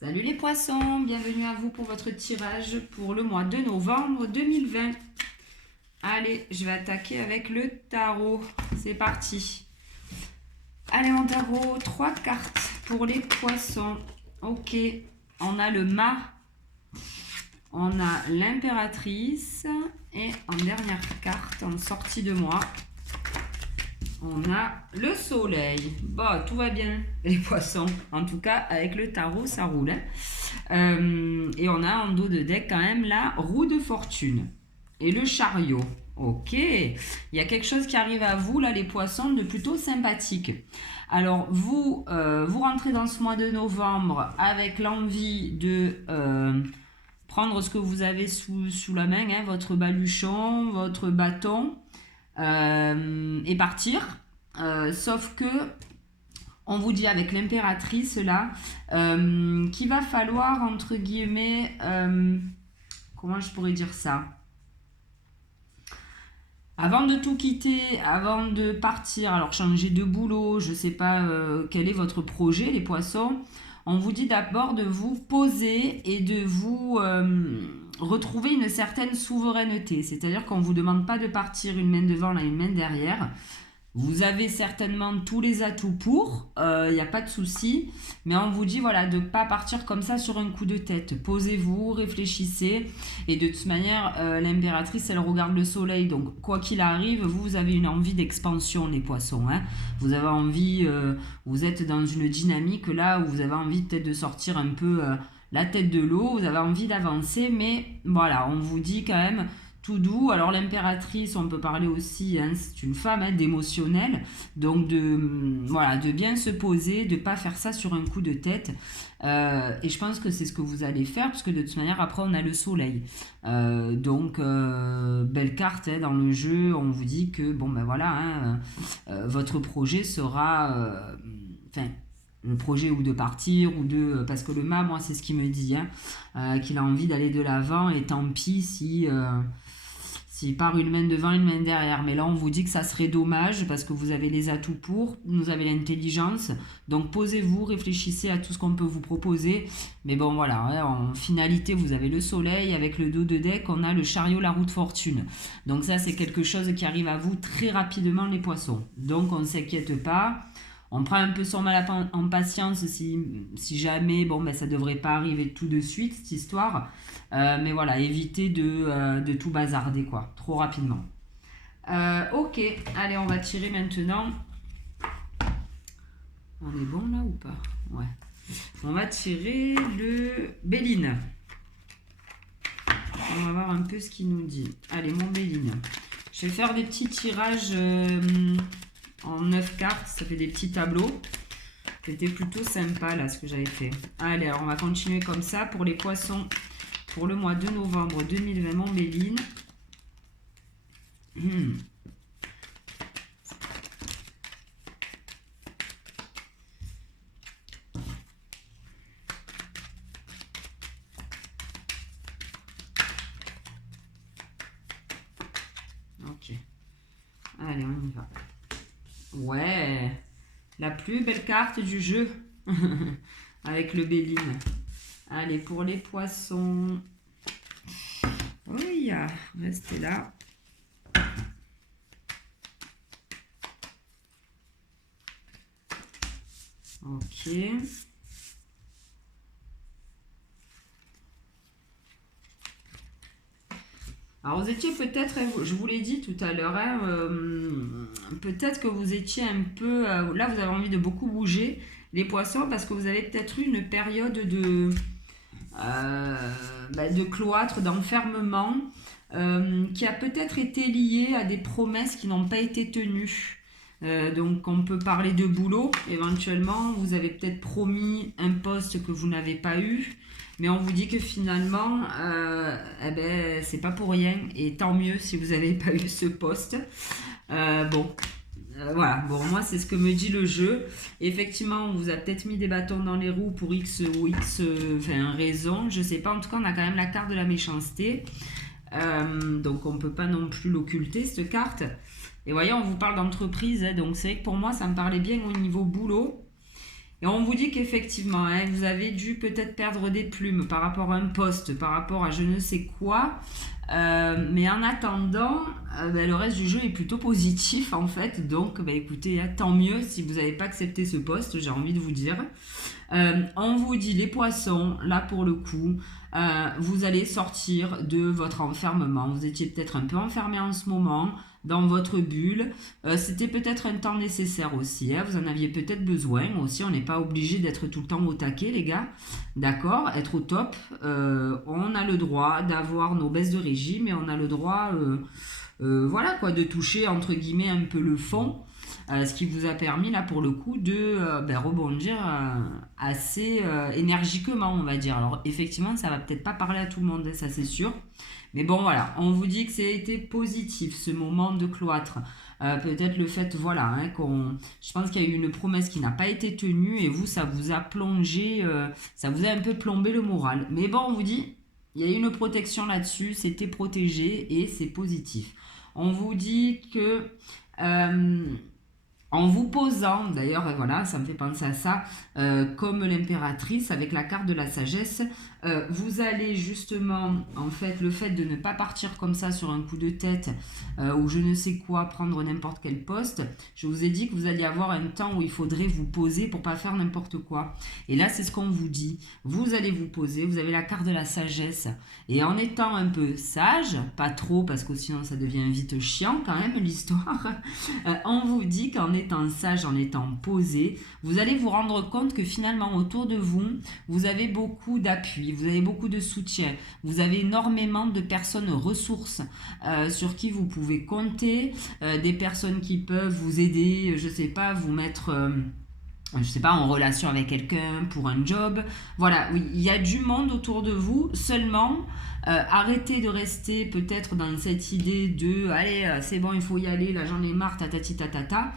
Salut les poissons, bienvenue à vous pour votre tirage pour le mois de novembre 2020. Allez, je vais attaquer avec le tarot. C'est parti. Allez mon tarot, 3 cartes pour les poissons. Ok, on a le mât, on a l'impératrice et en dernière carte, en sortie de mois, on a le soleil. Bon, tout va bien les poissons. En tout cas, avec le tarot, ça roule. Et on a en dos de deck quand même la roue de fortune et le chariot. Ok, il y a quelque chose qui arrive à vous là les poissons de plutôt sympathique. Alors vous rentrez dans ce mois de novembre avec l'envie de prendre ce que vous avez sous la main, hein, votre baluchon, votre bâton, et partir. Sauf que on vous dit avec l'impératrice là qu'il va falloir entre guillemets, comment je pourrais dire ça, avant de tout quitter, avant de partir, alors changer de boulot, je sais pas quel est votre projet les poissons, on vous dit d'abord de vous poser et de vous retrouver une certaine souveraineté, c'est-à-dire qu'on ne vous demande pas de partir une main devant là, une main derrière. Vous avez certainement tous les atouts pour, il n'y a pas de souci, mais on vous dit voilà, de ne pas partir comme ça sur un coup de tête. Posez-vous, réfléchissez, et de toute manière, l'impératrice, elle regarde le soleil, donc quoi qu'il arrive, vous avez une envie d'expansion, les poissons. Hein. Vous avez envie, vous êtes dans une dynamique là où vous avez envie peut-être de sortir un peu la tête de l'eau, vous avez envie d'avancer, mais voilà, on vous dit quand même tout doux. Alors l'impératrice, on peut parler aussi, hein, c'est une femme hein, d'émotionnel, donc de bien se poser, de ne pas faire ça sur un coup de tête. Et je pense que c'est ce que vous allez faire, parce que de toute manière, après, on a le soleil. Belle carte hein, dans le jeu, on vous dit que, bon ben voilà, hein, votre projet sera... le projet ou de partir ou de parce que le mât moi c'est ce qu'il me dit hein, qu'il a envie d'aller de l'avant et tant pis s'il part une main devant une main derrière, mais là on vous dit que ça serait dommage parce que vous avez les atouts pour, vous avez l'intelligence, donc posez-vous, réfléchissez à tout ce qu'on peut vous proposer, mais bon voilà hein, en finalité vous avez le soleil, avec le dos de deck on a le chariot, la roue de fortune, donc ça c'est quelque chose qui arrive à vous très rapidement les poissons, donc on ne s'inquiète pas. On prend un peu son mal en patience si jamais, bon, ben, ça ne devrait pas arriver tout de suite, cette histoire. Mais voilà, évitez de tout bazarder, quoi, trop rapidement. Ok, allez, on va tirer maintenant. On est bon là ou pas? Ouais. On va tirer le Béline. On va voir un peu ce qu'il nous dit. Allez, mon Béline. Je vais faire des petits tirages... en 9 cartes, ça fait des petits tableaux. C'était plutôt sympa là ce que j'avais fait. Allez, alors on va continuer comme ça pour les poissons pour le mois de novembre 2020, mon Béline. Ok. Allez, on y va. Ouais, la plus belle carte du jeu avec le Béline. Allez, pour les poissons. Oui, restez là. Ok. Alors vous étiez peut-être, je vous l'ai dit tout à l'heure, hein, peut-être que vous étiez un peu, là vous avez envie de beaucoup bouger les poissons parce que vous avez peut-être eu une période de cloître, d'enfermement qui a peut-être été liée à des promesses qui n'ont pas été tenues. Donc on peut parler de boulot, éventuellement vous avez peut-être promis un poste que vous n'avez pas eu. Mais on vous dit que finalement, c'est pas pour rien. Et tant mieux si vous n'avez pas eu ce poste. Voilà. Bon, moi, c'est ce que me dit le jeu. Effectivement, on vous a peut-être mis des bâtons dans les roues pour X ou X raison. Je sais pas. En tout cas, on a quand même la carte de la méchanceté. Donc, on peut pas non plus l'occulter, cette carte. Et voyez, on vous parle d'entreprise. Hein, donc, c'est vrai que pour moi, ça me parlait bien au niveau boulot. Et on vous dit qu'effectivement, hein, vous avez dû peut-être perdre des plumes par rapport à un poste, par rapport à je ne sais quoi. Mais en attendant, le reste du jeu est plutôt positif en fait. Donc écoutez, hein, tant mieux si vous n'avez pas accepté ce poste, j'ai envie de vous dire. On vous dit les poissons, là pour le coup, vous allez sortir de votre enfermement. Vous étiez peut-être un peu enfermé en ce moment dans votre bulle. C'était peut-être un temps nécessaire aussi. Hein. Vous en aviez peut-être besoin aussi. On n'est pas obligé d'être tout le temps au taquet, les gars. D'accord, être au top. On a le droit d'avoir nos baisses de régime et on a le droit voilà, quoi, de toucher entre guillemets un peu le fond. Ce qui vous a permis là pour le coup de rebondir assez énergiquement, on va dire. Alors effectivement, ça va peut-être pas parler à tout le monde, hein, ça c'est sûr. Mais bon voilà, on vous dit que ça a été positif ce moment de cloître. Peut-être le fait, voilà, hein, je pense qu'il y a eu une promesse qui n'a pas été tenue et vous, ça vous a plongé, ça vous a un peu plombé le moral. Mais bon, on vous dit, il y a eu une protection là-dessus, c'était protégé et c'est positif. On vous dit que en vous posant, d'ailleurs, voilà, ça me fait penser à ça, comme l'impératrice avec la carte de la sagesse, vous allez justement, en fait, le fait de ne pas partir comme ça sur un coup de tête ou je ne sais quoi, prendre n'importe quel poste, je vous ai dit que vous alliez avoir un temps où il faudrait vous poser pour pas faire n'importe quoi. Et là, c'est ce qu'on vous dit. Vous allez vous poser, vous avez la carte de la sagesse. Et en étant un peu sage, pas trop parce que sinon ça devient vite chiant quand même l'histoire, on vous dit qu'en étant sage, en étant posé, vous allez vous rendre compte que finalement autour de vous, vous avez beaucoup d'appui, vous avez beaucoup de soutien, vous avez énormément de personnes ressources sur qui vous pouvez compter, des personnes qui peuvent vous aider, je sais pas, vous mettre... je sais pas, en relation avec quelqu'un pour un job. Voilà, oui, il y a du monde autour de vous. Seulement, arrêtez de rester peut-être dans cette idée de allez, c'est bon, il faut y aller, là j'en ai marre, tatati tatata.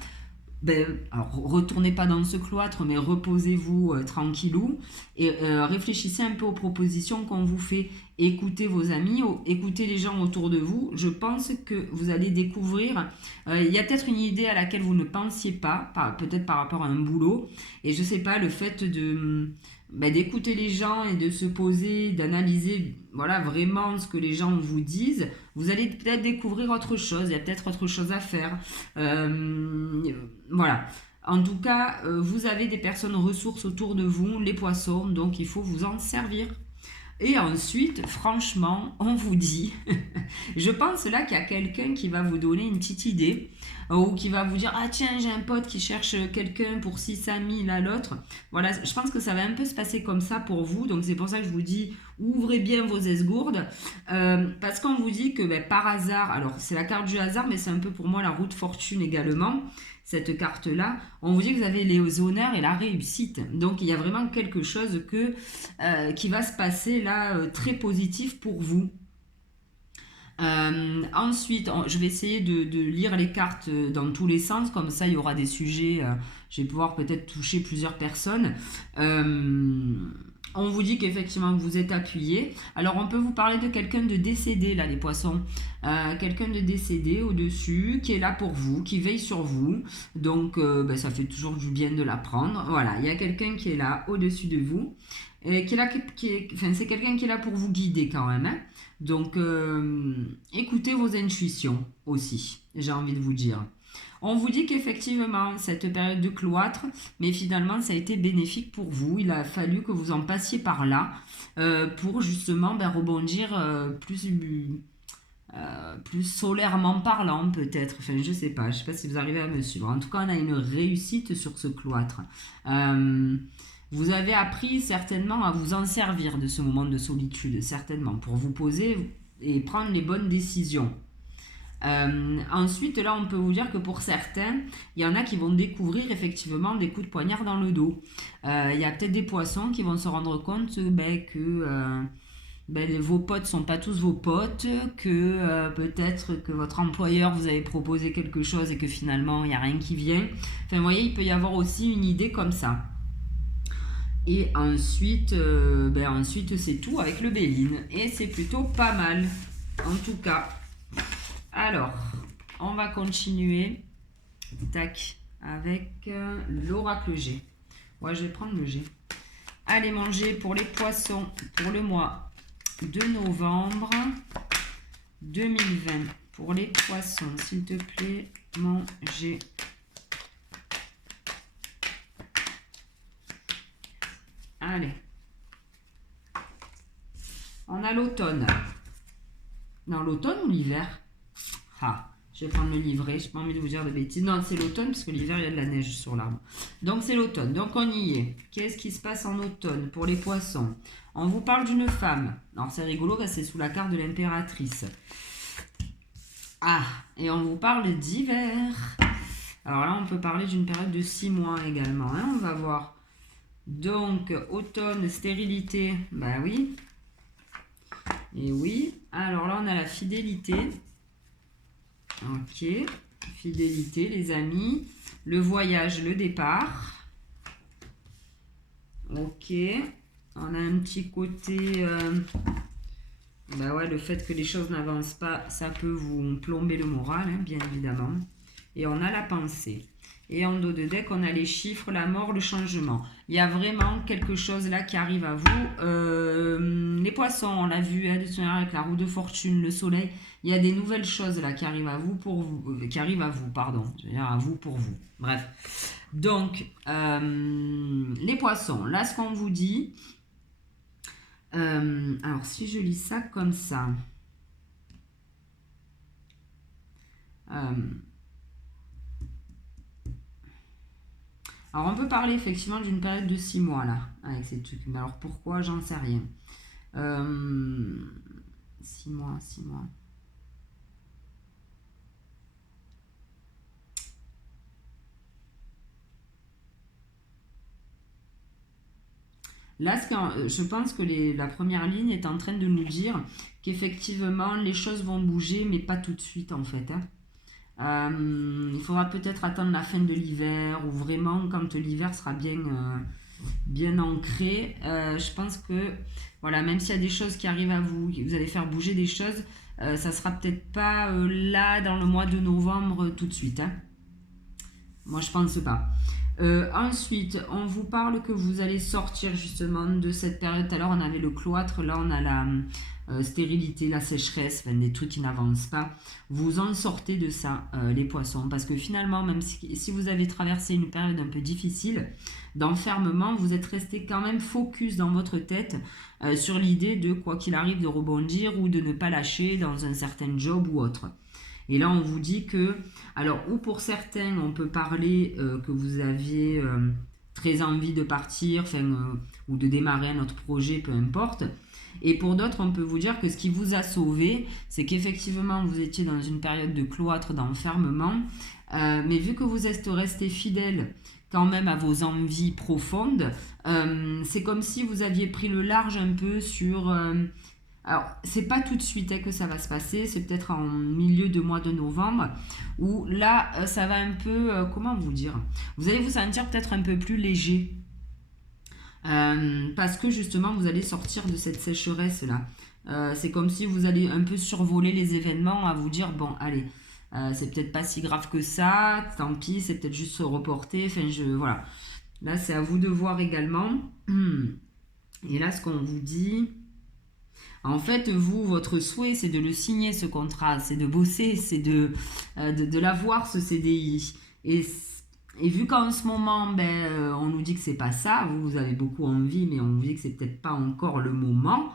Alors, retournez pas dans ce cloître, mais reposez-vous tranquillou et réfléchissez un peu aux propositions qu'on vous fait. Écoutez vos amis, écoutez les gens autour de vous. Je pense que vous allez découvrir. Il y a peut-être une idée à laquelle vous ne pensiez pas, peut-être par rapport à un boulot. Et je sais pas, le fait d'écouter les gens et de se poser, d'analyser voilà, vraiment ce que les gens vous disent, vous allez peut-être découvrir autre chose, il y a peut-être autre chose à faire. Voilà. En tout cas, vous avez des personnes ressources autour de vous, les poissons, donc il faut vous en servir. Et ensuite, franchement, on vous dit, je pense là qu'il y a quelqu'un qui va vous donner une petite idée ou qui va vous dire, ah tiens, j'ai un pote qui cherche quelqu'un pour 600 000 à l'autre. Voilà, je pense que ça va un peu se passer comme ça pour vous. Donc c'est pour ça que je vous dis, ouvrez bien vos esgourdes. Parce qu'on vous dit que par hasard, alors c'est la carte du hasard, mais c'est un peu pour moi la roue de fortune également. Cette carte-là, on vous dit que vous avez les honneurs et la réussite. Donc, il y a vraiment quelque chose qui va se passer là, très positif pour vous. Ensuite, je vais essayer de lire les cartes dans tous les sens. Comme ça, il y aura des sujets. Je vais pouvoir peut-être toucher plusieurs personnes. On vous dit qu'effectivement vous êtes appuyé. Alors on peut vous parler de quelqu'un de décédé là les poissons. Quelqu'un de décédé au-dessus qui est là pour vous, qui veille sur vous. Donc ça fait toujours du bien de l'apprendre. Voilà, il y a quelqu'un qui est là au-dessus de vous. Et c'est quelqu'un qui est là pour vous guider quand même. Hein. Donc écoutez vos intuitions aussi, j'ai envie de vous dire. On vous dit qu'effectivement, cette période de cloître, mais finalement, ça a été bénéfique pour vous. Il a fallu que vous en passiez par là pour justement rebondir plus solairement parlant peut-être. Enfin, je sais pas si vous arrivez à me suivre. En tout cas, on a une réussite sur ce cloître. Vous avez appris certainement à vous en servir de ce moment de solitude, certainement, pour vous poser et prendre les bonnes décisions. Ensuite, là, on peut vous dire que pour certains, il y en a qui vont découvrir effectivement des coups de poignard dans le dos. Il y a peut-être des poissons qui vont se rendre compte que vos potes ne sont pas tous vos potes, que peut-être que votre employeur vous avait proposé quelque chose et que finalement, il n'y a rien qui vient. Enfin, vous voyez, il peut y avoir aussi une idée comme ça. Et ensuite, c'est tout avec le Béline. Et c'est plutôt pas mal, en tout cas. Alors, on va continuer avec l'oracle G. Ouais, je vais prendre le G. Allez, manger pour les poissons pour le mois de novembre 2020. Pour les poissons, s'il te plaît, manger. Allez. On a l'automne. Non, l'automne ou l'hiver? Ah, je vais prendre le livret. Je n'ai pas envie de vous dire de bêtises. Non, c'est l'automne parce que l'hiver, il y a de la neige sur l'arbre. Donc, c'est l'automne. Donc, on y est. Qu'est-ce qui se passe en automne pour les poissons? On vous parle d'une femme. Alors, c'est rigolo parce que c'est sous la carte de l'impératrice. Ah, et on vous parle d'hiver. Alors là, on peut parler d'une période de 6 mois également. Hein, on va voir. Donc, automne, stérilité. Bah oui. Et oui. Alors là, on a la fidélité. Ok. Fidélité, les amis. Le voyage, le départ. Ok. On a un petit côté... bah ouais, le fait que les choses n'avancent pas, ça peut vous plomber le moral, hein, bien évidemment. Et on a la pensée. Et en dos de deck, on a les chiffres, la mort, le changement. Il y a vraiment quelque chose là qui arrive à vous. Les poissons, on l'a vu avec la roue de fortune, le soleil. Il y a des nouvelles choses là qui arrivent à vous pour vous. Je veux dire à vous pour vous. Bref. Donc, les poissons. Là, ce qu'on vous dit... alors, si je lis ça comme ça... alors, on peut parler effectivement d'une période de 6 mois, là, avec ces trucs. Mais alors, pourquoi? J'en sais rien. 6 mois, 6 mois. Là, je pense que la première ligne est en train de nous dire qu'effectivement, les choses vont bouger, mais pas tout de suite, en fait. Hein. Il faudra peut-être attendre la fin de l'hiver ou vraiment quand l'hiver sera bien ancré. Je pense que voilà, même s'il y a des choses qui arrivent à vous, vous allez faire bouger des choses, ça sera peut-être pas là dans le mois de novembre tout de suite. Hein. Moi, je pense pas. Ensuite, on vous parle que vous allez sortir justement de cette période. Tout à l'heure, on avait le cloître, là, on a la stérilité, la sécheresse, enfin, des trucs qui n'avancent pas. Vous en sortez de ça, les poissons, parce que finalement, même si vous avez traversé une période un peu difficile d'enfermement, vous êtes resté quand même focus dans votre tête sur l'idée de, quoi qu'il arrive, de rebondir ou de ne pas lâcher dans un certain job ou autre. Et là, on vous dit que, alors, ou pour certains, on peut parler que vous aviez très envie de partir, ou de démarrer un autre projet, peu importe. Et pour d'autres, on peut vous dire que ce qui vous a sauvé, c'est qu'effectivement, vous étiez dans une période de cloître, d'enfermement. Mais vu que vous êtes resté fidèle quand même à vos envies profondes, c'est comme si vous aviez pris le large un peu sur... alors, c'est pas tout de suite que ça va se passer, c'est peut-être en milieu de mois de novembre, où là, ça va un peu, comment vous dire? Vous allez vous sentir peut-être un peu plus léger, parce que justement, vous allez sortir de cette sécheresse-là. C'est comme si vous allez un peu survoler les événements, à vous dire, bon, allez, c'est peut-être pas si grave que ça, tant pis, c'est peut-être juste se reporter, voilà. Là, c'est à vous de voir également. Et là, ce qu'on vous dit... En fait, vous, votre souhait, c'est de le signer, ce contrat, c'est de bosser, c'est de l'avoir, ce CDI. Et vu qu'en ce moment, on nous dit que c'est pas ça, vous avez beaucoup envie, mais on vous dit que c'est peut-être pas encore le moment,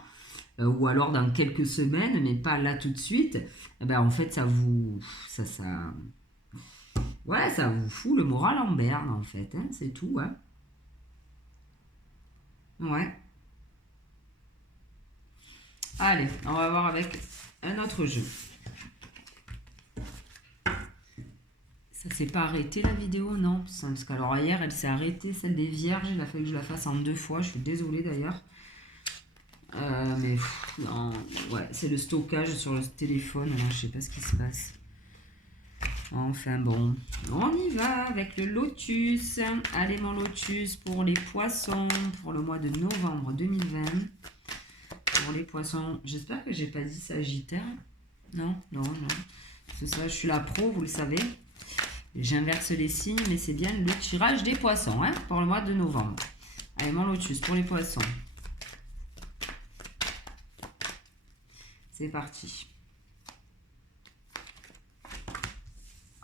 ou alors dans quelques semaines, mais pas là tout de suite, en fait, ça vous fout le moral en berne, en fait, hein, c'est tout, hein. Ouais. Allez, on va voir avec un autre jeu. Ça s'est pas arrêté la vidéo, non? Parce qu'alors hier, elle s'est arrêtée, celle des vierges. Il a fallu que je la fasse en 2 fois. Je suis désolée d'ailleurs. Mais non, ouais, c'est le stockage sur le téléphone. Alors, je sais pas ce qui se passe. Enfin bon, on y va avec le lotus. Allez, mon lotus pour les poissons pour le mois de novembre 2020. Pour les poissons, j'espère que j'ai pas dit Sagittaire. Non. C'est ça, je suis la pro, vous le savez. J'inverse les signes, mais c'est bien le tirage des poissons, hein, pour le mois de novembre. Allez, mon lotus pour les poissons. C'est parti.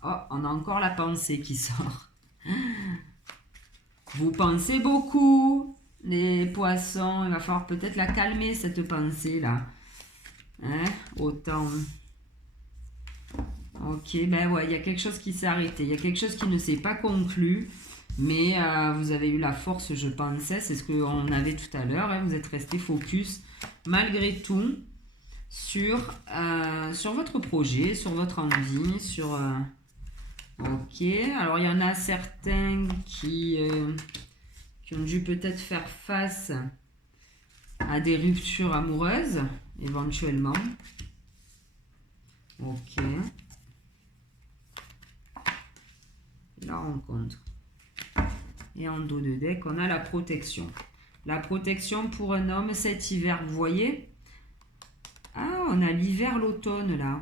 Oh, on a encore la pensée qui sort. Vous pensez beaucoup, les poissons. Il va falloir peut-être la calmer, cette pensée-là. Hein? Autant. Ok, ben ouais, il y a quelque chose qui s'est arrêté. Il y a quelque chose qui ne s'est pas conclu. Mais vous avez eu la force, je pensais. C'est ce qu'on avait tout à l'heure. Hein. Vous êtes resté focus, malgré tout, sur votre projet, sur votre envie, sur... Ok, alors il y en a certains qui ont dû peut-être faire face à des ruptures amoureuses, éventuellement. Ok. La rencontre. Et en dos de deck, on a la protection. La protection pour un homme cet hiver, vous voyez? Ah, on a l'hiver, l'automne là.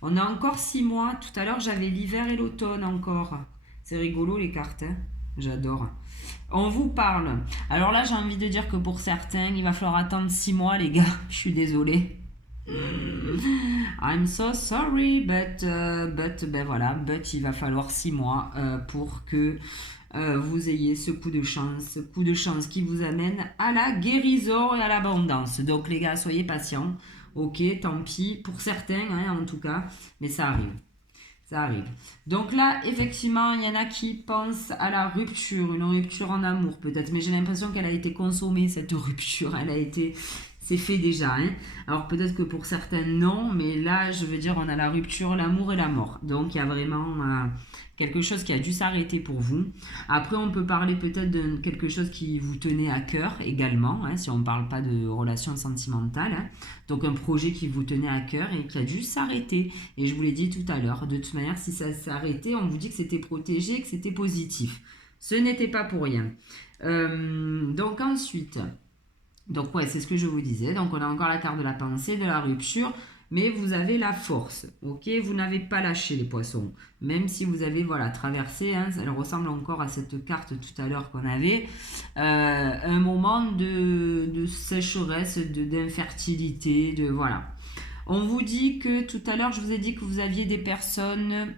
On a encore 6 mois. Tout à l'heure, j'avais l'hiver et l'automne encore. C'est rigolo les cartes, hein, j'adore. On vous parle. Alors là, j'ai envie de dire que pour certains, il va falloir attendre 6 mois, les gars. Je suis désolée. I'm so sorry, but ben voilà, but il va falloir 6 mois pour que vous ayez ce coup de chance qui vous amène à la guérison et à l'abondance. Donc les gars, soyez patients. Ok, tant pis, pour certains, hein, en tout cas, mais ça arrive. Ça arrive. Donc là, effectivement, il y en a qui pensent à la rupture, une rupture en amour peut-être, mais j'ai l'impression qu'elle a été consommée, cette rupture, c'est fait déjà. Hein. Alors peut-être que pour certains, non, mais là, je veux dire, on a la rupture, l'amour et la mort. Donc il y a vraiment quelque chose qui a dû s'arrêter pour vous. Après, on peut parler peut-être de quelque chose qui vous tenait à cœur également, hein, si on ne parle pas de relations sentimentales. Hein. Donc un projet qui vous tenait à cœur et qui a dû s'arrêter. Et je vous l'ai dit tout à l'heure, de toute manière, si ça s'est arrêté, on vous dit que c'était protégé, que c'était positif. Ce n'était pas pour rien. Donc ensuite... Donc ouais, c'est ce que je vous disais. Donc on a encore la carte de la pensée, de la rupture, mais vous avez la force, ok? Vous n'avez pas lâché les poissons, même si vous avez voilà traversé, hein, elle ressemble encore à cette carte tout à l'heure qu'on avait, un moment de sécheresse, d'infertilité, de voilà. On vous dit que tout à l'heure, je vous ai dit que vous aviez des personnes,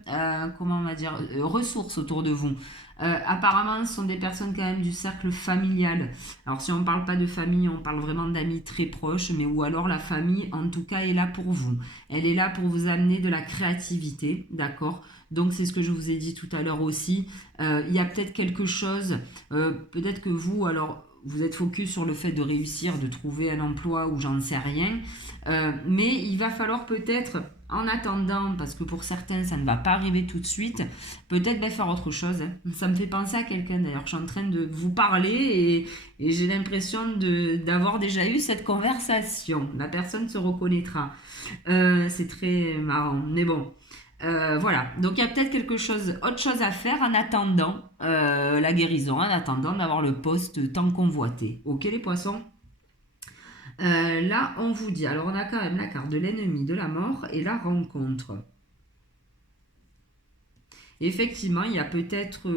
comment on va dire, ressources autour de vous. Apparemment, ce sont des personnes quand même du cercle familial. Alors, si on ne parle pas de famille, on parle vraiment d'amis très proches, mais ou alors la famille, en tout cas, est là pour vous. Elle est là pour vous amener de la créativité, d'accord? Donc, c'est ce que je vous ai dit tout à l'heure aussi. Il y a peut-être quelque chose, peut-être que vous, alors... Vous êtes focus sur le fait de réussir, de trouver un emploi ou j'en sais rien. Mais il va falloir peut-être, en attendant, parce que pour certains, ça ne va pas arriver tout de suite, peut-être faire autre chose. Hein. Ça me fait penser à quelqu'un d'ailleurs. Je suis en train de vous parler et j'ai l'impression d'avoir déjà eu cette conversation. La personne se reconnaîtra. C'est très marrant. Mais bon. Voilà, donc il y a peut-être autre chose à faire en attendant la guérison, en attendant d'avoir le poste tant convoité. Ok les poissons? Là, on vous dit, alors on a quand même la carte de l'ennemi, de la mort et la rencontre. Effectivement, il y a peut-être,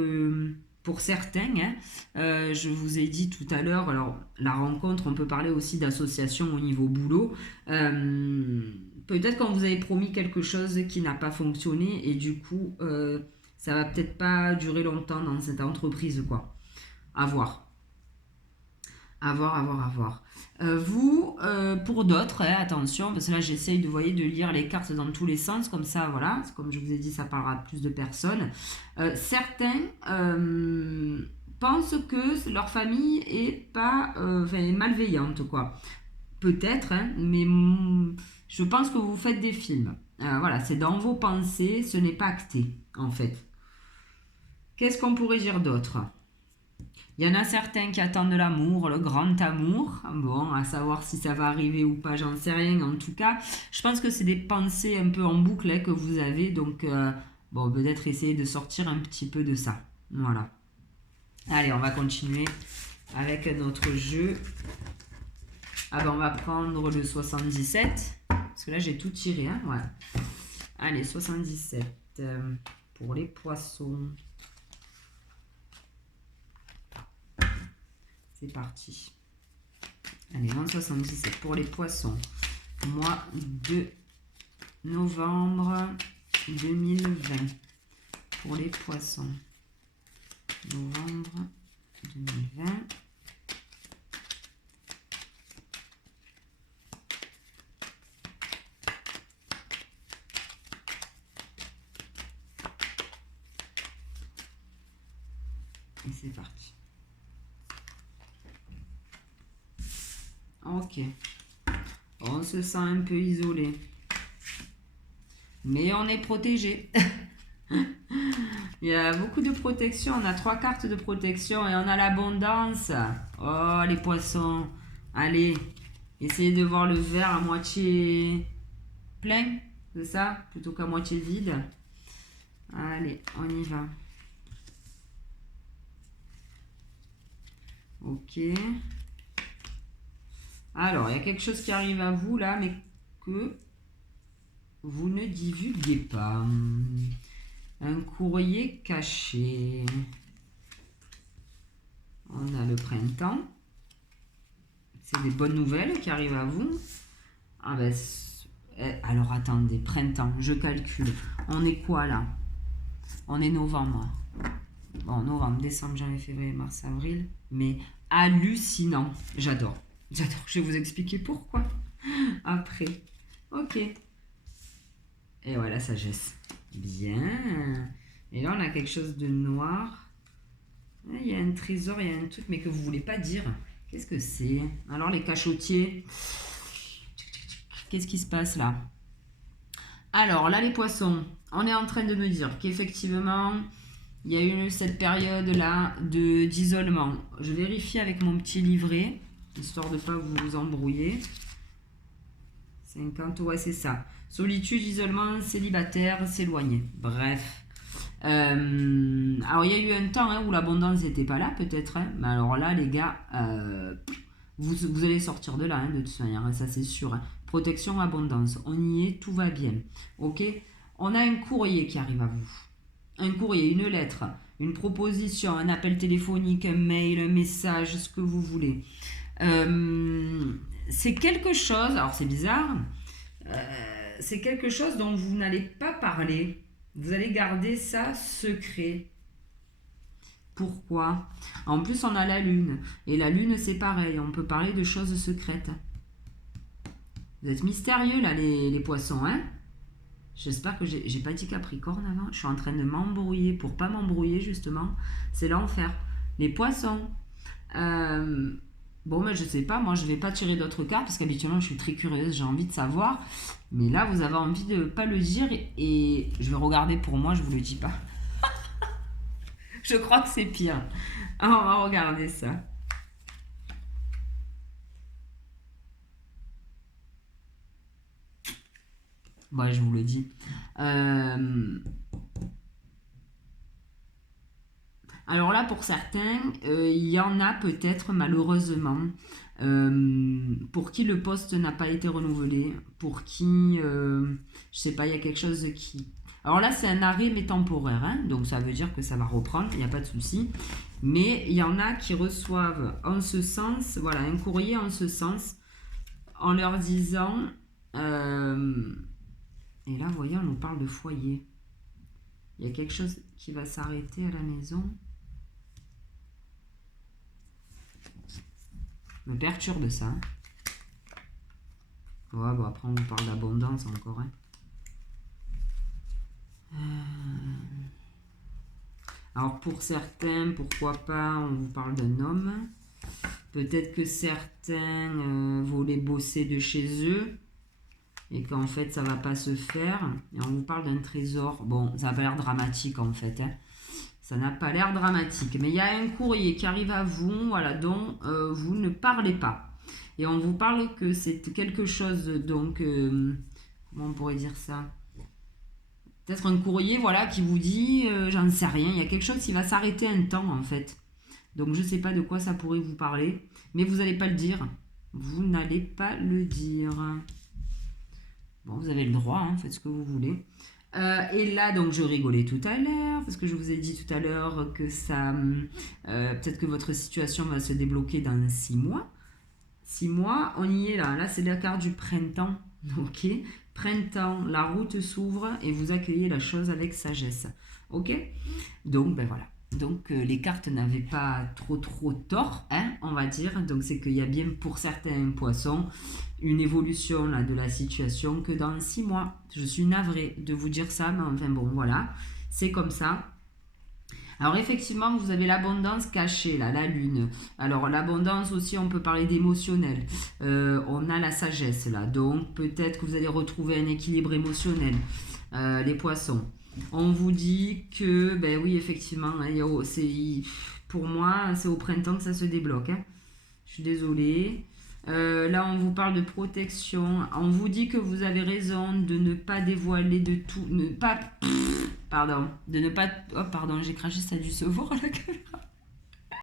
pour certains, hein, je vous ai dit tout à l'heure, alors la rencontre, on peut parler aussi d'association au niveau boulot. Peut-être qu'on vous avait promis quelque chose qui n'a pas fonctionné et du coup, ça va peut-être pas durer longtemps dans cette entreprise, quoi. À voir. À voir. Vous, pour d'autres, hein, attention, parce que là j'essaye de lire les cartes dans tous les sens, comme ça, voilà, comme je vous ai dit, ça parlera à plus de personnes. Certains pensent que leur famille est pas malveillante, quoi. Peut-être, hein, mais je pense que vous faites des films. Voilà, c'est dans vos pensées, ce n'est pas acté, en fait. Qu'est-ce qu'on pourrait dire d'autre? Il y en a certains qui attendent l'amour, le grand amour. Bon, à savoir si ça va arriver ou pas, j'en sais rien. En tout cas, je pense que c'est des pensées un peu en boucle hein, que vous avez. Donc, bon, peut-être essayer de sortir un petit peu de ça. Voilà. Allez, on va continuer avec notre jeu. Ah ben, on va prendre le 77. Parce que là, j'ai tout tiré. Hein, ouais. Allez, 77. pour les poissons. C'est parti. Allez, 1,77 pour les poissons. Mois de novembre 2020. Pour les poissons. Novembre 2020. Et c'est parti. Ok. On se sent un peu isolé. Mais on est protégé. Il y a beaucoup de protection. On a 3 cartes de protection et on a l'abondance. Oh, les poissons. Allez, essayez de voir le verre à moitié plein. C'est ça? Plutôt qu'à moitié vide. Allez, on y va. Ok. Alors, il y a quelque chose qui arrive à vous là, mais que vous ne divulguez pas. Un courrier caché. On a le printemps. C'est des bonnes nouvelles qui arrivent à vous. Ah ben, alors attendez, printemps, je calcule. On est quoi là? On est novembre. Bon, novembre, décembre, janvier, février, mars, avril. Mais hallucinant. J'adore. J'adore. Je vais vous expliquer pourquoi après. Ok. Et voilà, sagesse. Bien. Et là, on a quelque chose de noir. Il y a un trésor, il y a un truc, mais que vous ne voulez pas dire. Qu'est-ce que c'est? Alors, les cachotiers. Qu'est-ce qui se passe là? Alors, là, les poissons. On est en train de me dire qu'effectivement, il y a eu cette période-là d'isolement. Je vérifie avec mon petit livret, histoire de ne pas vous embrouiller. 50, ouais, c'est ça. Solitude, isolement, célibataire, s'éloigner. Bref. Alors, il y a eu un temps où l'abondance n'était pas là, peut-être. Mais alors là, les gars, vous allez sortir de là, de toute manière. Ça, c'est sûr. Protection, abondance. On y est, tout va bien. Ok? On a un courrier qui arrive à vous. Un courrier, une lettre, une proposition, un appel téléphonique, un mail, un message, ce que vous voulez. C'est quelque chose, alors c'est bizarre, c'est quelque chose dont vous n'allez pas parler. Vous allez garder ça secret. Pourquoi? En plus, on a la lune. Et la lune, c'est pareil. On peut parler de choses secrètes. Vous êtes mystérieux, là, les poissons, hein? J'espère que j'ai pas dit Capricorne avant. Je suis en train de m'embrouiller. Pour pas m'embrouiller, justement, c'est l'enfer. Les poissons. Bon, mais je sais pas. Moi, je vais pas tirer d'autres cartes parce qu'habituellement, je suis très curieuse. J'ai envie de savoir. Mais là, vous avez envie de pas le dire. Et je vais regarder pour moi. Je vous le dis pas. Je crois que c'est pire. On va regarder ça. Bon, je vous le dis. Alors là, pour certains, il y en a peut-être malheureusement pour qui le poste n'a pas été renouvelé, pour qui, je sais pas, il y a quelque chose qui... Alors là, c'est un arrêt mais temporaire, hein, donc ça veut dire que ça va reprendre, il n'y a pas de souci. Mais il y en a qui reçoivent en ce sens, voilà, un courrier en ce sens, en leur disant... et là, vous voyez, on nous parle de foyer. Il y a quelque chose qui va s'arrêter à la maison. Me perturbe ça. Ouais, bon, après, on vous parle d'abondance encore. Hein. Alors, pour certains, pourquoi pas, on vous parle d'un homme. Peut-être que certains voulaient bosser de chez eux. Et qu'en fait, ça va pas se faire. Et on vous parle d'un trésor. Bon, ça n'a pas l'air dramatique, en fait. Hein. Ça n'a pas l'air dramatique. Mais il y a un courrier qui arrive à vous, voilà, dont vous ne parlez pas. Et on vous parle que c'est quelque chose, donc... comment on pourrait dire ça? Peut-être un courrier, voilà, qui vous dit... j'en sais rien. Il y a quelque chose qui va s'arrêter un temps, en fait. Donc, je ne sais pas de quoi ça pourrait vous parler. Mais vous n'allez pas le dire. Vous n'allez pas le dire. Bon, vous avez le droit, hein, faites ce que vous voulez. Et là, donc, je rigolais tout à l'heure, parce que je vous ai dit tout à l'heure que ça... peut-être que votre situation va se débloquer dans 6 mois. 6 mois, on y est là. Là, c'est la carte du printemps. Ok. Printemps, la route s'ouvre et vous accueillez la chose avec sagesse. Ok. Donc, ben voilà. Donc, les cartes n'avaient pas trop tort, hein, on va dire. Donc, c'est qu'il y a bien pour certains poissons une évolution là, de la situation que dans 6 mois. Je suis navrée de vous dire ça, mais enfin bon, voilà. C'est comme ça. Alors effectivement, vous avez l'abondance cachée, là, la lune. Alors l'abondance aussi, on peut parler d'émotionnel. On a la sagesse, là. Donc peut-être que vous allez retrouver un équilibre émotionnel, les poissons. On vous dit que, ben oui, effectivement, hein, pour moi, c'est au printemps que ça se débloque. Hein. Je suis désolée. Là, on vous parle de protection. On vous dit que vous avez raison de ne pas dévoiler de tout. Ne pas... Pardon. De ne pas... Oh, pardon, j'ai craché ça du sevoir à la caméra.